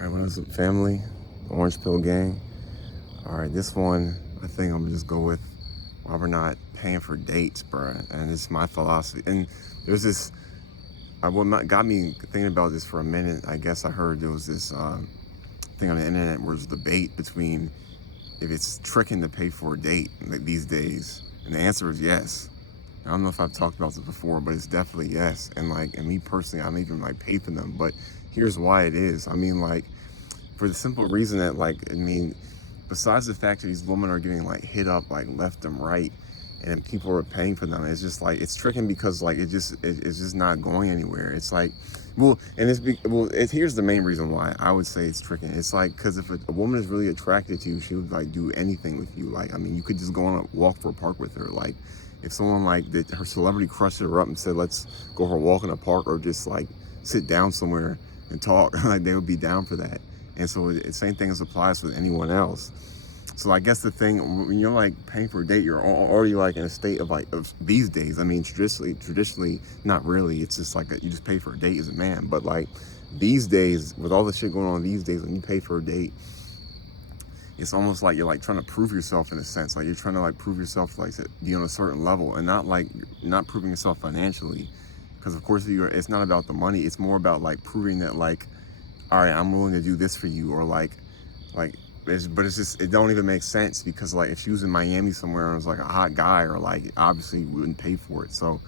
All right, what is up, family? Orange Pill Gang. All right, this one, I think I'm gonna just go with why we're not paying for dates, bro. And it's my philosophy. And there's this, what got me thinking about this for a minute. I guess I heard there was this thing on the internet where there's a debate between if it's tricking to pay for a date like these days. And the answer is yes. I don't know if I've talked about this before, but it's definitely yes. And me personally, I don't even pay for them. But here's why it is. For the simple reason that besides the fact that these women are getting hit up left and right, and people are paying for them, it's just it's tricking because it's just not going anywhere. It's here's the main reason why I would say it's tricking. It's because if a woman is really attracted to you, she would do anything with you. You could just go on a walk for a park with her. If someone her celebrity crushed her up and said, let's go for a walk in a park or just sit down somewhere and talk, they would be down for that. And so the same thing applies with anyone else. So I guess the thing, when you're paying for a date, you're already in a state of these days. Traditionally, not really. It's just you just pay for a date as a man. But these days, with all the shit going on these days, when you pay for a date, it's almost like you're trying to prove yourself in a sense. You're trying to prove yourself to be on a certain level, and not proving yourself financially, because of course it's not about the money. It's more about proving that all right, I'm willing to do this for you, or but it's just, it don't even make sense, because if she was in Miami somewhere and was a hot guy, or obviously wouldn't pay for it, so,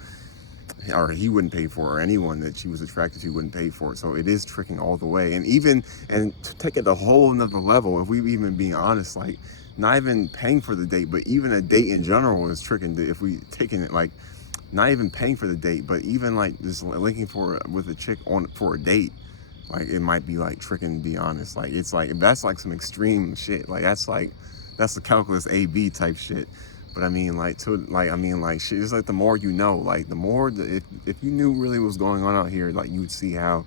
or he wouldn't pay for it, or anyone that she was attracted to wouldn't pay for it. So it is tricking all the way. And to take it a whole another level, if we even being honest, not even paying for the date, but even a date in general is tricking. If we taking it not even paying for the date, but even just linking with a chick for a date, it might be tricking, to be honest. It's that's some extreme shit. That's the calculus AB type shit. But shit, it's the more you know, the more, if you knew really what was going on out here, you would see how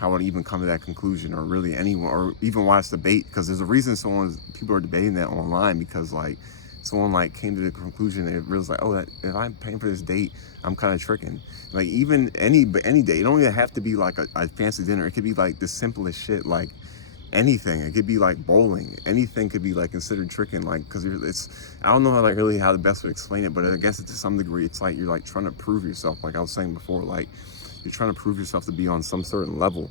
it even come to that conclusion, or really anyone, or even watch debate, because there's a reason people are debating that online, because someone came to the conclusion that it was that if I'm paying for this date, I'm kind of tricking. Even any date, it don't even have to be a fancy dinner. It could be the simplest shit, anything. It could be bowling. Anything could be considered tricking, because I don't know really how the best way to explain it, but I guess to some degree it's you're trying to prove yourself, I was saying before, you're trying to prove yourself to be on some certain level,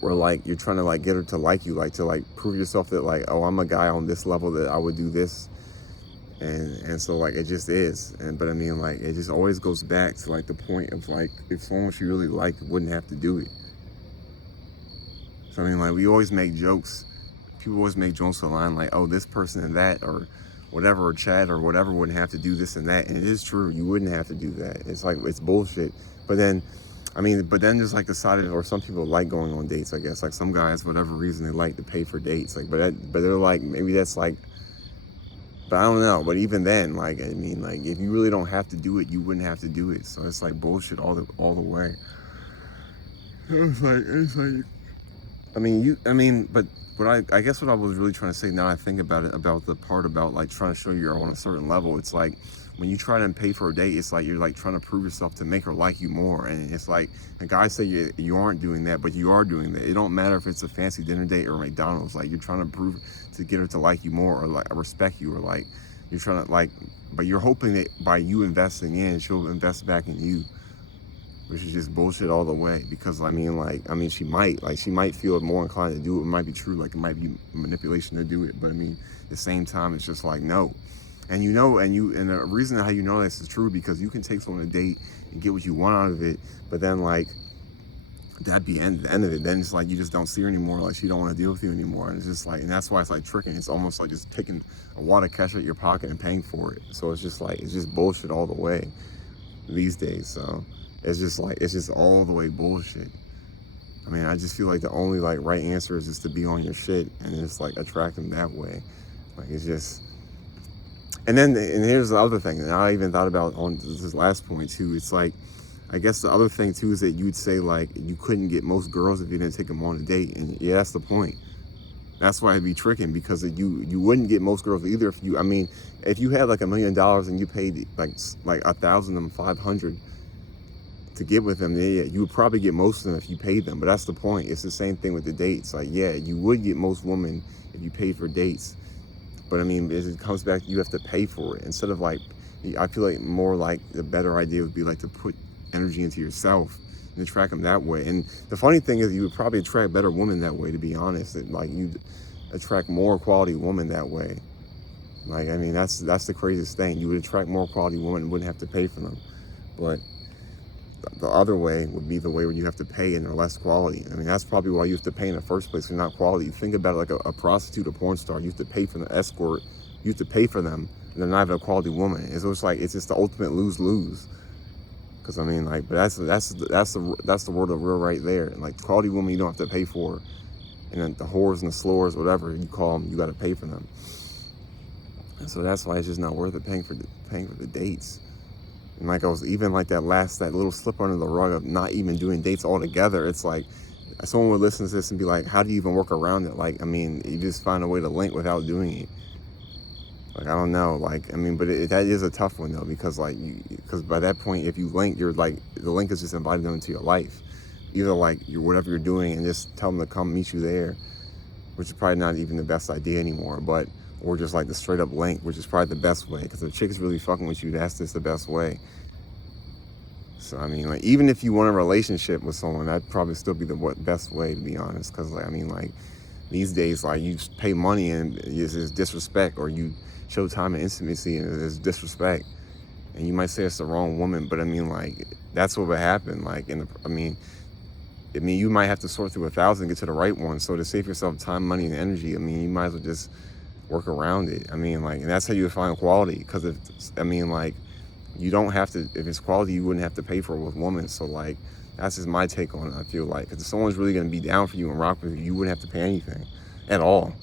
where you're trying to get her to like you, to prove yourself that oh, I'm a guy on this level that I would do this. And so it just is. But it just always goes back to the point of if someone she really liked wouldn't have to do it. So we always make jokes. People always make jokes online oh, this person and that, or whatever, or Chad or whatever wouldn't have to do this and that. And it is true, you wouldn't have to do that. It's it's bullshit. But then there's the side of it, or some people like going on dates, I guess. Some guys, for whatever reason, they like to pay for dates. But they're maybe that's but I don't know. But even then, if you really don't have to do it, you wouldn't have to do it. So it's bullshit all the way. But I guess what I was really trying to say, now I think about it, about the part about trying to show you're on a certain level, it's when you try to pay for a date, it's you're trying to prove yourself to make her like you more. And it's the guys say you aren't doing that, but you are doing that. It don't matter if it's a fancy dinner date or McDonald's. You're trying to prove to get her to like you more, or respect you, or you're trying to but you're hoping that by you investing in, she'll invest back in you, which is just bullshit all the way. Because she might feel more inclined to do it. It might be true, it might be manipulation to do it, but at the same time, it's just no. And and the reason how you know this is true, because you can take someone on a date and get what you want out of it, but then that'd be the end of it. Then it's you just don't see her anymore, she don't want to deal with you anymore. And it's just and that's why it's tricking. It's almost just taking a wad of cash out of your pocket and paying for it. So it's just it's just bullshit all the way these days. So it's just all the way bullshit. I just feel the only right answer is just to be on your shit and just attract them that way. It's just. And here's the other thing that I even thought about on this last point too. It's I guess the other thing too is that you'd say you couldn't get most girls if you didn't take them on a date. And yeah, that's the point. That's why it'd be tricking, because you wouldn't get most girls either if you, if you had $1 million and you paid like 1,500 to get with them, yeah, you would probably get most of them if you paid them. But that's the point. It's the same thing with the dates. Like, yeah, you would get most women if you paid for dates. But I mean, it comes back, you have to pay for it. Instead of like, I feel like more like the better idea would be like to put energy into yourself and attract them that way. And the funny thing is, you would probably attract better women that way, to be honest. Like, you'd attract more quality women that way. Like, I mean, that's the craziest thing. You would attract more quality women and wouldn't have to pay for them. But the other way would be the way where you have to pay and they're less quality. I mean, that's probably why you have to pay in the first place. They're not quality. You think about it like a prostitute, a porn star. You have to pay for the escort. You have to pay for them, and they're not even a quality woman. It's just like, it's just the ultimate lose-lose. Because I mean, like, but that's the word of real right there. And like, quality woman, you don't have to pay for, and then the whores and the slores, whatever you call them, you got to pay for them. And so that's why it's just not worth it paying for the dates. And like, I was even like that little slip under the rug of not even doing dates altogether. It's like, someone would listen to this and be like, how do you even work around it? Like, I mean, you just find a way to link without doing it. Like, I don't know. Like, I mean, but that is a tough one though, because like, because by that point, if you link, you're like, the link is just inviting them into your life. Either like, whatever you're doing, and just tell them to come meet you there, which is probably not even the best idea anymore. But, or just like the straight up link, which is probably the best way. Because if a chick is really fucking with you, that's just the best way. So, I mean, like, even if you want a relationship with someone, that'd probably still be the best way, to be honest. Because, like, I mean, like, these days, like, you just pay money and it's disrespect, or you show time and intimacy and it's disrespect. And you might say it's the wrong woman, but I mean, like, that's what would happen. Like, I mean, you might have to sort through 1,000 to get to the right one. So to save yourself time, money, and energy, I mean, you might as well just work around it. I mean, like, and that's how you would find quality. Because you don't have to, if it's quality, you wouldn't have to pay for it with women. So like, that's just my take on it, I feel like. Because if someone's really going to be down for you and rock with you, you wouldn't have to pay anything at all.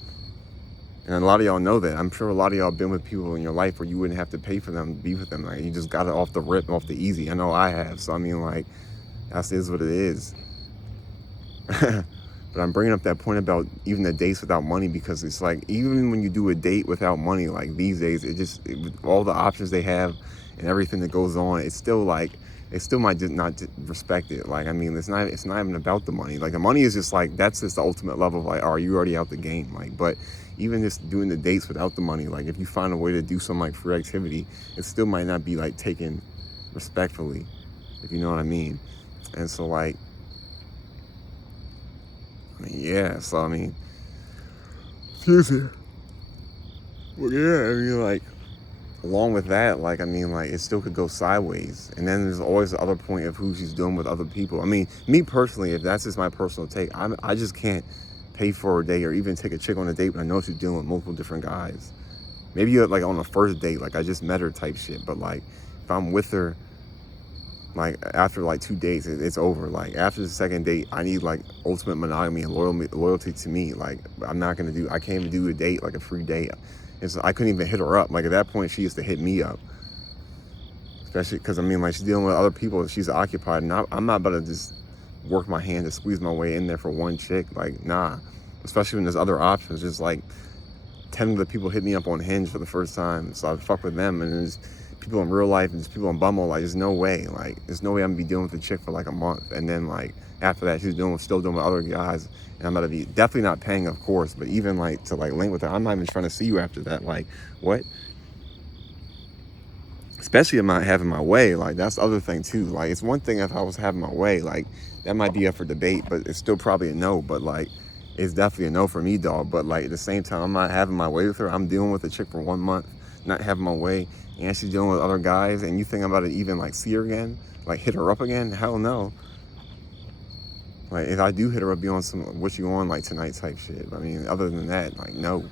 And a lot of y'all know that. I'm sure a lot of y'all been with people in your life where you wouldn't have to pay for them to be with them. Like, you just got it off the rip, off the easy. I know I have. So I mean, like, that is what it is. But I'm bringing up that point about even the dates without money, because it's like, even when you do a date without money, like these days, with all the options they have and everything that goes on, it's still like, they still might just not respect it. Like, I mean, it's not even about the money. Like, the money is just like, that's just the ultimate level of like, oh, you already out the game. Like, but even just doing the dates without the money, like, if you find a way to do some like free activity, it still might not be like taken respectfully, if you know what I mean. And so like, I mean, yeah, so I mean, excuse me. Well, yeah, I mean, like, along with that, like, I mean, like, it still could go sideways. And then there's always the other point of who she's doing with other people. I mean, me personally, if that's just my personal take, I just can't pay for a date or even take a chick on a date when I know she's dealing with multiple different guys. Maybe you're like on a first date, like I just met her type shit. But like, if I'm with her, like after like 2 dates, it's over. Like after the second date, I need like ultimate monogamy and loyalty to me. Like, I can't even do a date, like a free date. I couldn't even hit her up. Like, at that point, she used to hit me up. Especially because, I mean, like, she's dealing with other people. She's occupied. And I'm not about to just work my hand to squeeze my way in there for one chick. Like, nah. Especially when there's other options. Just like 10 of the people hit me up on Hinge for the first time. So I fuck with them. And there's people in real life and there's people on Bumble. Like, there's no way. Like, there's no way I'm going to be dealing with a chick for like a month. And then, like, after that, she's still doing with other guys. And I'm going to be definitely not paying, of course. But even, like, to, like, link with her, I'm not even trying to see you after that. Like, what? Especially if I'm not having my way. Like, that's the other thing, too. Like, it's one thing if I was having my way. Like, that might be up for debate. But it's still probably a no. But, like, it's definitely a no for me, dog. But, like, at the same time, I'm not having my way with her. I'm dealing with a chick for 1 month, not having my way. And she's dealing with other guys. And you think I'm about to even, like, see her again? Like, hit her up again? Hell no. Like, if I do hit her up, be on some what you on like tonight type shit. I mean, other than that, like, no.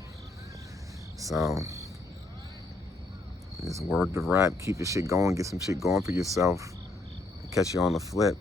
So, just word to rap. Keep the shit going. Get some shit going for yourself. Catch you on the flip.